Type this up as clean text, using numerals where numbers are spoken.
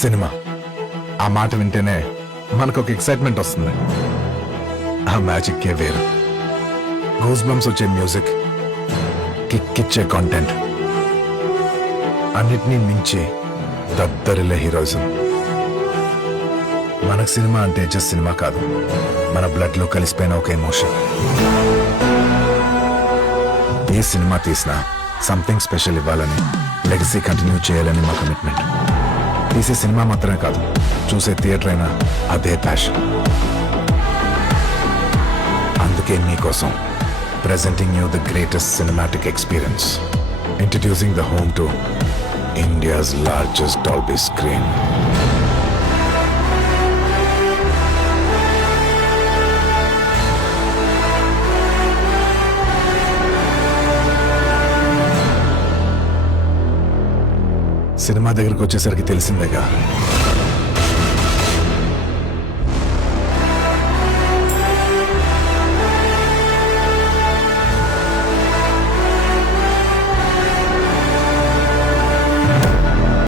Cinema ఆ మాట వింటేనే మనకు ఒక ఎక్సైట్మెంట్ వస్తుంది. ఆ మ్యాజిక్కే వేరు. గూస్ బంప్స్ వచ్చే మ్యూజిక్, కిక్కిచ్చే కాంటెంట్, అన్నిటినీ మించి దద్దరిల్లే హీరోయిజం. మనకు సినిమా అంటే జస్ట్ సినిమా కాదు, మన బ్లడ్ లో కలిసిపోయిన ఒక ఎమోషన్. ఏ సినిమా తీసినా సంథింగ్ స్పెషల్ ఇవ్వాలని, లెగసీ కంటిన్యూ చేయాలని మా కమిట్మెంట్. తీసే సినిమా మాత్రమే కాదు, చూసే థియేటర్ అయినా అదే ప్యాషన్. అందుకే మీకోసం presenting you the greatest cinematic experience, introducing the home to India's largest Dolby screen. Cinema దగ్గరకు వచ్చేసరికి తెలిసిందేగా,